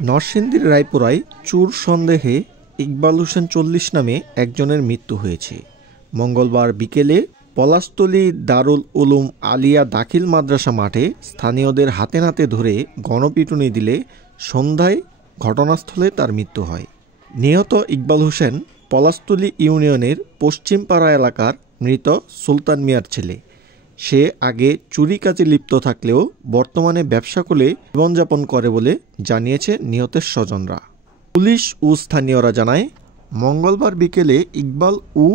নরসিংদীর রায়পুরায় চুর সন্দেহে ইকবাল হোসেন ৪০ নামে একজনের মৃত্যু হয়েছে। মঙ্গলবার বিকেলে পলাশতলী দারুল উলুম আলিয়া দাখিল মাদ্রাসা মাঠে স্থানীয়দের হাতে নাতে ধরে গণপিটুনি দিলে সন্ধ্যায় ঘটনাস্থলে তার মৃত্যু হয়। নিহত ইকবাল হোসেন পলাশতলী ইউনিয়নের পশ্চিমপাড়া এলাকার মৃত সুলতান মিয়ার ছেলে। সে আগে চুরি কাজে লিপ্ত থাকলেও বর্তমানে ব্যবসা করে জীবনযাপন করে বলে জানিয়েছে নিহতের স্বজনরা। পুলিশ ও স্থানীয়রা জানায়, মঙ্গলবার বিকেলে ইকবাল ও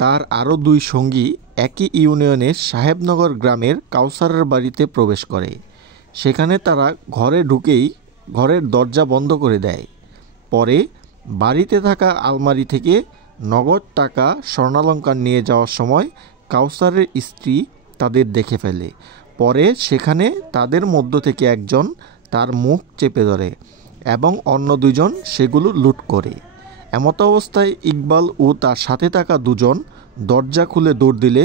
তার আরও ২ সঙ্গী একই ইউনিয়নের সাহেবনগর গ্রামের কাউসারের বাড়িতে প্রবেশ করে। সেখানে তারা ঘরে ঢুকেই ঘরের দরজা বন্ধ করে দেয়। পরে বাড়িতে থাকা আলমারি থেকে নগদ টাকা, স্বর্ণালংকার নিয়ে যাওয়ার সময় কাউসারের স্ত্রী তাদের দেখে ফেলে। পরে সেখানে তাদের মধ্য থেকে একজন তার মুখ চেপে ধরে এবং অন্য ২ জন সেগুলো লুট করে। এমত অবস্থায় ইকবাল ও তার সাথে থাকা ২ জন দরজা খুলে দৌড় দিলে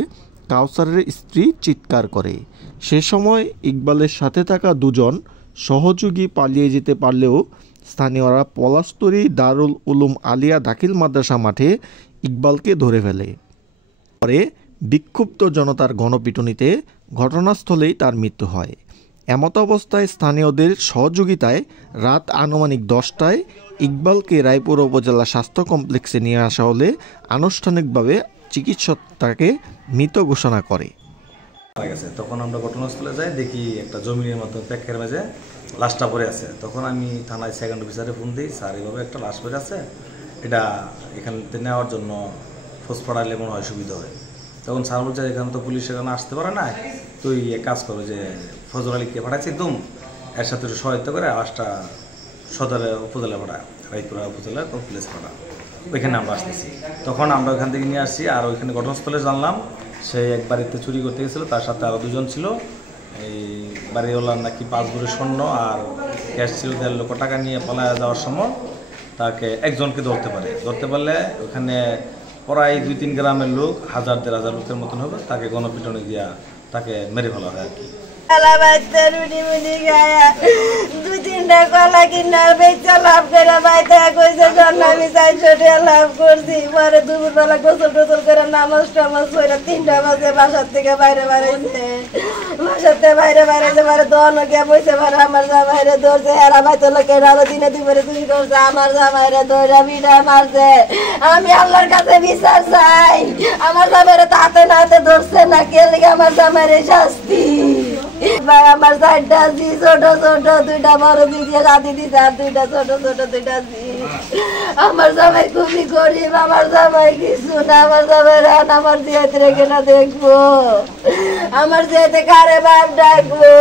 কাউসারের স্ত্রী চিৎকার করে। সে সময় ইকবালের সাথে থাকা ২ জন সহযোগী পালিয়ে যেতে পারলেও স্থানীয়রা পলাশতলী দারুল উলুম আলিয়া দাখিল মাদ্রাসা মাঠে ইকবালকে ধরে ফেলে। পরে বিক্ষুব্ধ জনতার গণপিটুনিতে ঘটনাস্থলেই তার মৃত্যু হয়। এমত অবস্থায় স্থানীয়দের সহযোগিতায় রাত আনুমানিক ১০টায় ইকবালকে রায়পুর উপজেলা স্বাস্থ্য কমপ্লেক্সে নিয়ে আসা হলে আনুষ্ঠানিকভাবে চিকিৎসক তাকে মৃত ঘোষণা করে। তখন আমরা ঘটনাস্থলে যাই, দেখি একটা জমির মতো প্যাকের মাঝে লাশটা পড়ে আছে। তখন আমি থানায় সেকেন্ড অফিসারে ফোন দিই, স্যার এইভাবে একটা লাশ পড়ে আছে, এটা এখান থেকে নেওয়ার জন্য খোঁজ পড়াইলে মনে হয় সুবিধা হয়। তখন স্যার বলছে এখানে তো পুলিশ এখানে আসতে পারে না, তুই এক কাজ করো যে ফজল আলীকে পাঠাচ্ছি একদম এর সাথে একটু সহায়তা করে লাশটা সদরে উপজেলা পাঠা, রায়পুরা উপজেলা কমপ্লেক্স পাঠা, ওইখানে আমরা আসতেছি। তখন আমরা ওইখান থেকে নিয়ে আসছি। আর ওইখানে ঘটনাস্থলে জানলাম সে এক বাড়িতে চুরি করতে গেছিলো, তার সাথে আরও ২ জন ছিল। এই বাড়িওয়ালার নাকি ৫ ভরি স্বর্ণ আর ক্যাশ ছিল ১.৫ লক্ষ টাকা নিয়ে পালায় যাওয়ার সময় তাকে একজনকে ধরতে পারলে ওখানে প্রায় ২-৩ গ্রামের লোক, ১,০০০-১,৫০০ লোকের মতন হবে, তাকে গণপিটুনি দিয়া তাকে মেরে ফেলা হয় আর কি। দুই-তিনটা কলা কিনার বেচা লাভ করে বাইতে কইছে আমি ৪০০ লাভ করছি। পরে দুপুরবেলা গোসল টোসল করে নামাজ টামাজ করে ৩টা বাজে বাসার থেকে বাইরে বাড়াইছে। পরে দোয়ানো গিয়ে বসে পরে আমার জামাইরে ধরছে। এরা বাইতে লোকের আরো দিনে দুপুরে চুরি করছে, আমার জামাইরে ধরে বিড়া মারছে। আমি আল্লাহর কাছে বিচার চাই, আমার জামাইরে তো হাতে না হাতে ধরছে না, কে লিগে আমার জামাইরে শাস্তি। ভাই আমার 4টা জি, ছোট ছোট 2টা বড় দিদি রাধি দিদি, আর 2টা ছোট ছোট 2টা জি। আমার জামাই খুবই গরিব, আমার জামাই কিছু না, আমার জামাই রাত আমার জিয়াতে রেখে না দেখবো, আমার জিয়াতে কারে বাপ ডাকবো,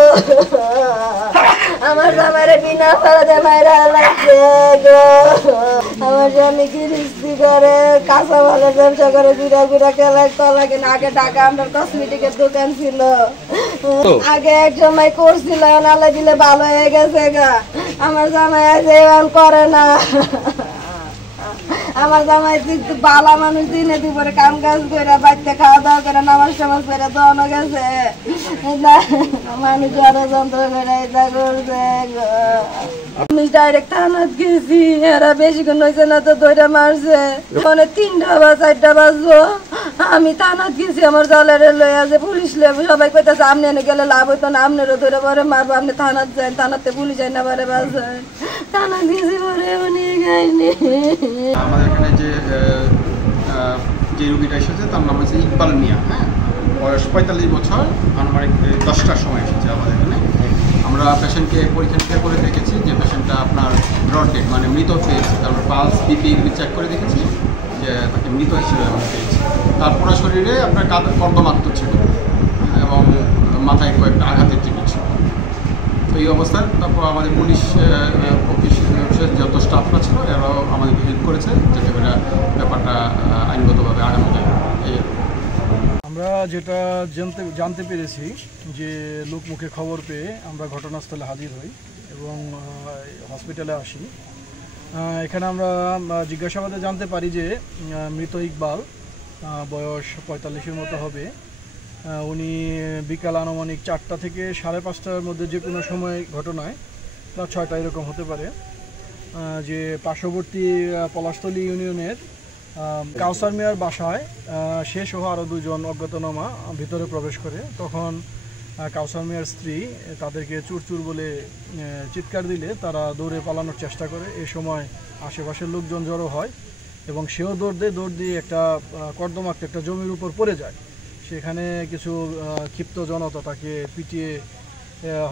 আমার জামাইরে বিনা ফেরাতে মাইরা লাগছে গো। আমার স্বামী গৃহস্থী করে, কাঁচা মালের ব্যবসা করে, গুড়া কেলা কলা কিনা। আগে ঢাকা আমার কসমেটিকের দোকান ছিল, আগে এক সময় করছিল, নালে দিলে ভালো হয়ে গেছে গা। আমার জামাই আছে করে না, আমার জামাই বালা মানুষ, দিনে দুপুরে কাম কাজ করে বাড়িতে খাওয়া দাওয়া করে নামাজ টামাজ করে দোয়ানো গেছে। মানুষ আরো যন্ত্র করে এটা করছে। আমি ডাইরেক্ট থানাত গেছি, এরা বেশিক্ষণ হয়েছে না তো ধরে মারছে। মানে 3টা বা 4টা বাজবো, আমি থানাত গেছি, আমার জালের লয়ে আছে, পুলিশ লেবু সবাই কইতেছে আপনি এনে গেলে লাভ হইতো না, আপনারও ধরে পরে মারবো, আপনি থানাত যান, থানাতে পুলিশ যায় না পরে বাজেন। থানাত গেছি পরে উনি গাইনি। আমাদের এখানে যে রুগীটা এসেছে তার নাম হচ্ছে ইকবাল মিয়া, হ্যাঁ, বয়স 45 বছর, আনুমানিক 10টার সময় এসেছে আমাদের এখানে। আমরা পেশেন্টকে পরীক্ষা করে দেখেছি যে পেশেন্টটা আপনার ব্রড ডেড, মানে মৃত পেয়েছে। তারপর পালস, বিপি চেক করে দেখেছি যে তাকে মৃত হিসেবে আমরা পেয়েছি। তার পুরো শরীরে আপনার কর্দমাক্ত ছিল এবং মাথায় কয়েকটা আঘাতের চিহ্ন ছিল। তো এই অবস্থায় তারপর আমাদের পুলিশ অফিসের যত স্টাফরা ছিল এরাও আমাদেরকে হেল্প করেছে যাতে করে ব্যাপারটা আইনগতভাবে আগানো যায়। আমরা যেটা জানতে পেরেছি যে লোকমুখে খবর পেয়ে আমরা ঘটনাস্থলে হাজির হই এবং হসপিটালে আসি। এখানে আমরা জিজ্ঞাসাবাদে জানতে পারি যে মৃত ইকবাল বয়স 45-এর মতো হবে। উনি বিকাল আনুমানিক 4টা থেকে 5:30টার মধ্যে যে কোনো সময় ঘটনায় বা 6টা এরকম হতে পারে, যে পার্শ্ববর্তী পলাশতলী ইউনিয়নের কাউসার মিয়ার বাসায় সে সহ আরও 2 জন অজ্ঞাতনামা ভিতরে প্রবেশ করে। তখন কাউসার মিয়ার স্ত্রী তাদেরকে চুর চুর বলে চিৎকার দিলে তারা দৌড়ে পালানোর চেষ্টা করে। এই সময় আশেপাশের লোকজন জড়ো হয় এবং সেও দৌড় দিয়ে একটা কর্দমাক্ত একটা জমির উপর পড়ে যায়। সেখানে কিছু ক্ষিপ্ত জনতা তাকে পিটিয়ে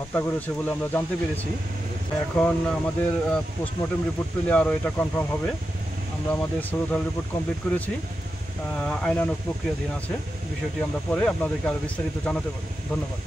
হত্যা করেছে বলে আমরা জানতে পেরেছি। এখন আমাদের পোস্টমর্টেম রিপোর্ট পেলে আরও এটা কনফার্ম হবে। আমরা আমাদের সরোধার রিপোর্ট কমপ্লিট করেছি, আইনানুগ প্রক্রিয়াধীন আছে। বিষয়টি আমরা পরে আপনাদেরকে আরও বিস্তারিত জানাতে পারব। ধন্যবাদ।